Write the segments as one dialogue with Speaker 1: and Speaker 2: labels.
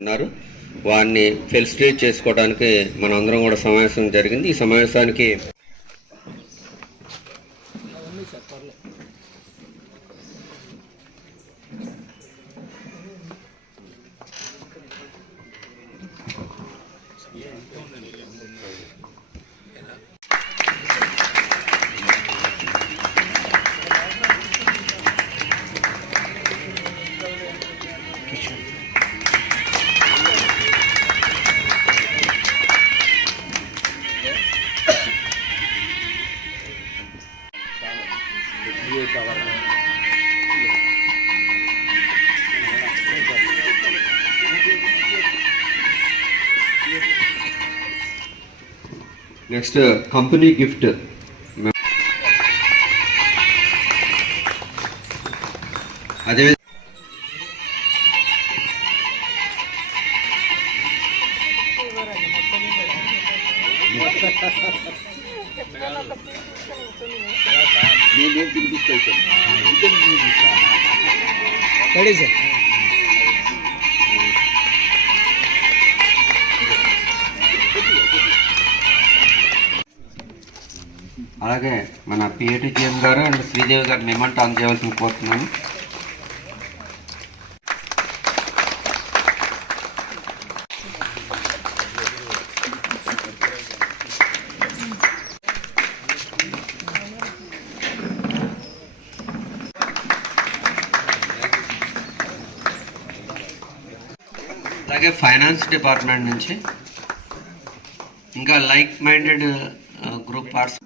Speaker 1: ఉన్నారు వారిని ఫెలిసిటేట్ చేసుకోవడానికి మనం అందరం కూడా సమావేశం జరిగింది. ఈ సమావేశానికి Next, uh, company gift. అదే
Speaker 2: రెడీ సార్
Speaker 1: అలాగే మన పిఏటిజిఎం గారు అండ్ శ్రీదేవి గారు నిమంట అందజేయవలసింది కోరుతున్నాను. అలాగే ఫైనాన్స్ డిపార్ట్మెంట్ నుంచి ఇంకా like minded group parts.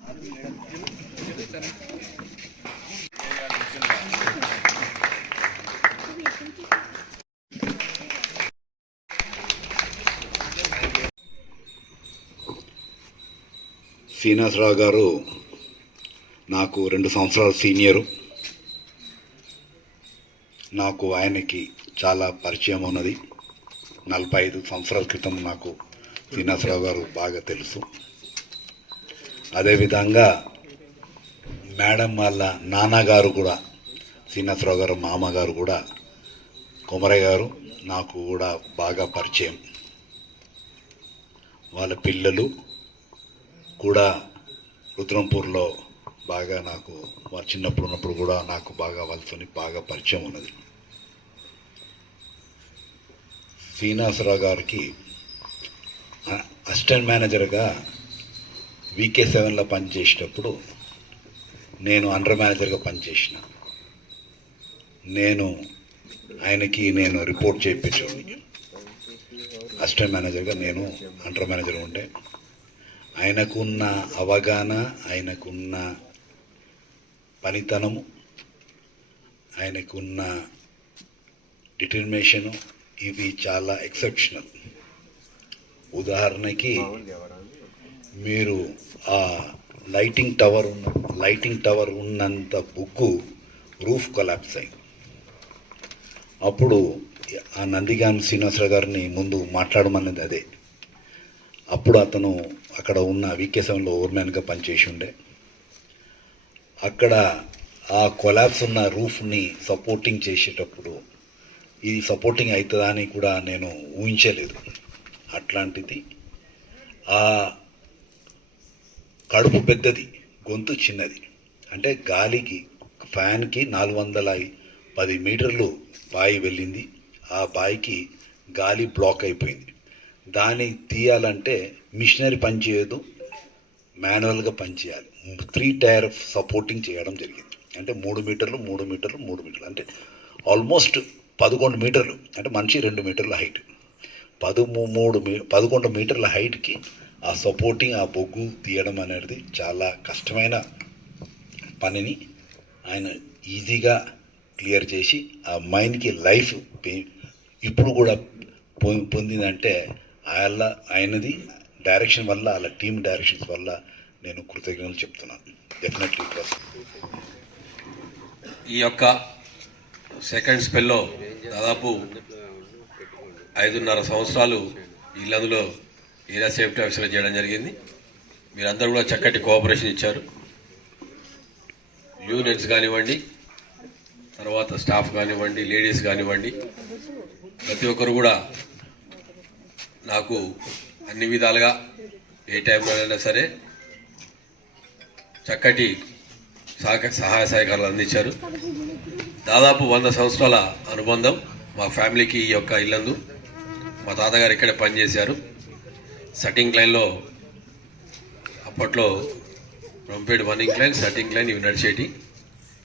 Speaker 3: Srinivasa Rao గారు నాకు రెండు సంవత్సరాల సీనియరు. నాకు ఆయనకి చాలా పరిచయం ఉన్నది. నలభై ఐదు సంవత్సరాల క్రితం నాకు శ్రీనివాసరావు గారు బాగా తెలుసు. అదేవిధంగా మేడం వాళ్ళ నాన్నగారు కూడా శ్రీనివాసరావు గారు మామగారు కూడా కుమరయ్య గారు నాకు కూడా బాగా పరిచయం. వాళ్ళ పిల్లలు కూడా రుద్రంపూర్లో బాగా నాకు వారు చిన్నప్పుడు ఉన్నప్పుడు కూడా నాకు బాగా వాళ్ళతో బాగా పరిచయం ఉన్నది. శ్రీనివాసరావు గారికి అసిస్టెంట్ మేనేజర్గా వీకే సెవెన్లో పనిచేసేటప్పుడు నేను అండర్ మేనేజర్గా పనిచేసిన. నేను ఆయనకి నేను రిపోర్ట్ చేయించేవాడిని అసిస్టెంట్ మేనేజర్గా నేను అండర్ మేనేజర్ ఉండే. ఆయనకున్న అవగాహన ఆయనకున్న పనితనము ఆయనకున్న డిటర్మినేషను ఇవి చాలా ఎక్సెప్షనల్. ఉదాహరణకి మీరు ఆ లైటింగ్ టవర్ ఉన్న లైటింగ్ టవర్ ఉన్నంత బుగ్గు రూఫ్ కొలాప్స్ అయింది అప్పుడు ఆ నందిగాం శ్రీనివాసరావు గారిని ముందు మాట్లాడమన్నది అదే. అప్పుడు అతను అక్కడ ఉన్న వికేశంలో ఓవర్మ్యాన్గా పనిచేసి ఉండే. అక్కడ ఆ కొలాబ్స్ ఉన్న రూఫ్ని సపోర్టింగ్ చేసేటప్పుడు ఇది సపోర్టింగ్ అవుతుందా అని కూడా నేను ఊహించలేదు. అట్లాంటిది ఆ కడుపు పెద్దది గొంతు చిన్నది. అంటే గాలికి ఫ్యాన్కి నాలుగు వందల పది మీటర్లు బాయి వెళ్ళింది. ఆ బాయికి గాలి బ్లాక్ అయిపోయింది. దాన్ని తీయాలంటే మిషనరీ పనిచేయదు మాన్యువల్గా పనిచేయాలి త్రీ టైర్ సపోర్టింగ్ చేయడం జరిగింది. అంటే మూడు మీటర్లు మూడు మీటర్లు మూడు మీటర్లు. అంటే ఆల్మోస్ట్ పదకొండు మీటర్లు అంటే మనిషి రెండు మీటర్ల హైట్ పదమూడు మూడు మీ పదకొండు మీటర్ల హైట్కి ఆ సపోర్టింగ్ ఆ బొగ్గు తీయడం అనేది చాలా కష్టమైన పనిని ఆయన ఈజీగా క్లియర్ చేసి ఆ మైండ్కి లైఫ్ ఇప్పుడు కూడా పొ- పొందిందంటే వాళ్ళ ఆయనది డైరెక్షన్ వల్ల వాళ్ళ టీమ్ డైరెక్షన్స్ వల్ల నేను కృతజ్ఞతలు చెప్తున్నాను. డెఫినెట్లీ
Speaker 4: ఈ యొక్క సెకండ్ స్పెల్లో దాదాపు ఐదున్నర సంవత్సరాలు వీళ్ళందులో ఏరియా సేఫ్టీ ఆఫీసర్ చేయడం జరిగింది. మీరందరూ కూడా చక్కటి కోఆపరేషన్ ఇచ్చారు. యూనియన్స్ కానివ్వండి తర్వాత స్టాఫ్ కానివ్వండి లేడీస్ కానివ్వండి ప్రతి ఒక్కరు కూడా నాకు అన్ని విధాలుగా ఏ టైంలోనైనా సరే చక్కటి సహక సహాయ సహకారాలు అందించారు. దాదాపు వంద సంవత్సరాల అనుబంధం మా ఫ్యామిలీకి ఈ యొక్క ఇల్లందు. మా తాతగారు ఇక్కడే పనిచేశారు. సటింగ్ లైన్లో అప్పట్లో రంపేడ్ వన్నింగ్ లైన్ సటింగ్ లైన్ ఇవి నడిచేటి.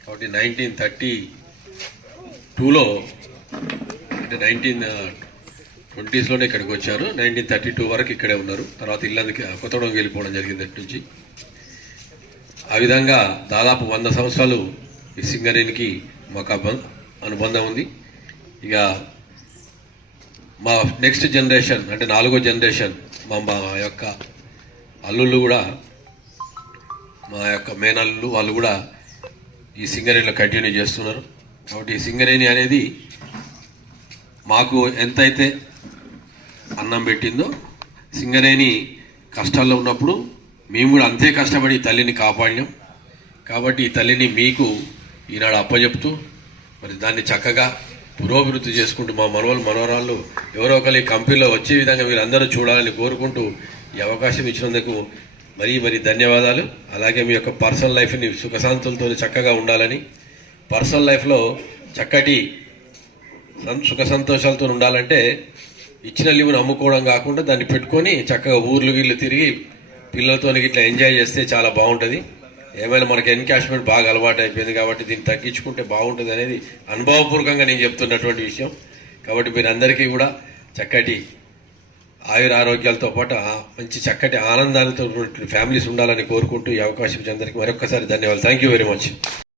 Speaker 4: కాబట్టి నైన్టీన్ థర్టీ టూలో అంటే నైన్టీన్ ట్వంటీస్లోనే ఇక్కడికి వచ్చారు. నైన్టీన్ థర్టీ టూ వరకు ఇక్కడే ఉన్నారు. తర్వాత ఇల్లందుకి కొత్తడం వెళ్ళిపోవడం జరిగింది అటు నుంచి. ఆ విధంగా దాదాపు వంద సంవత్సరాలు ఈ సింగరేణికి మాకు అనుబంధం ఉంది. ఇక మా నెక్స్ట్ జనరేషన్ అంటే నాలుగో జనరేషన్ మా మా యొక్క అల్లుళ్ళు కూడా మా యొక్క మేనల్లు వాళ్ళు కూడా ఈ సింగరేణిలో కంటిన్యూ చేస్తున్నారు. కాబట్టి ఈ సింగరేణి అనేది మాకు ఎంతైతే అన్నం పెట్టిందో సింగరేణి కష్టాల్లో ఉన్నప్పుడు మేము కూడా అంతే కష్టపడి ఈ తల్లిని కాపాడినాం. కాబట్టి ఈ తల్లిని మీకు ఈనాడు అప్పచెప్తూ మరి దాన్ని చక్కగా పురోభివృద్ధి చేసుకుంటూ మా మనవలు మనవరాళ్ళు ఎవరో ఒకరి కంపెనీలో వచ్చే విధంగా మీరందరూ చూడాలని కోరుకుంటూ ఈ అవకాశం ఇచ్చినందుకు మరీ మరి ధన్యవాదాలు. అలాగే మీ యొక్క పర్సనల్ లైఫ్ని సుఖశాంతులతో చక్కగా ఉండాలని పర్సనల్ లైఫ్లో చక్కటి సుఖ సంతోషాలతో ఉండాలంటే ఇచ్చిన లీవును అమ్ముకోవడం కాకుండా దాన్ని పెట్టుకొని చక్కగా ఊర్లు వీళ్ళు తిరిగి పిల్లలతో ఇట్లా ఎంజాయ్ చేస్తే చాలా బాగుంటుంది. ఏమైనా మనకి ఎన్కాష్మెంట్ బాగా అలవాటు అయిపోయింది కాబట్టి దీన్ని తగ్గించుకుంటే బాగుంటుంది అనేది అనుభవపూర్వకంగా నేను చెప్తున్నటువంటి విషయం. కాబట్టి మీరందరికీ కూడా చక్కటి ఆయుర ఆరోగ్యాలతో పాటు మంచి చక్కటి ఆనందాలతో ఫ్యామిలీస్ ఉండాలని కోరుకుంటూ ఈ అవకాశం అందరికీ మరొకసారి ధన్యవాదాలు. Thank you very much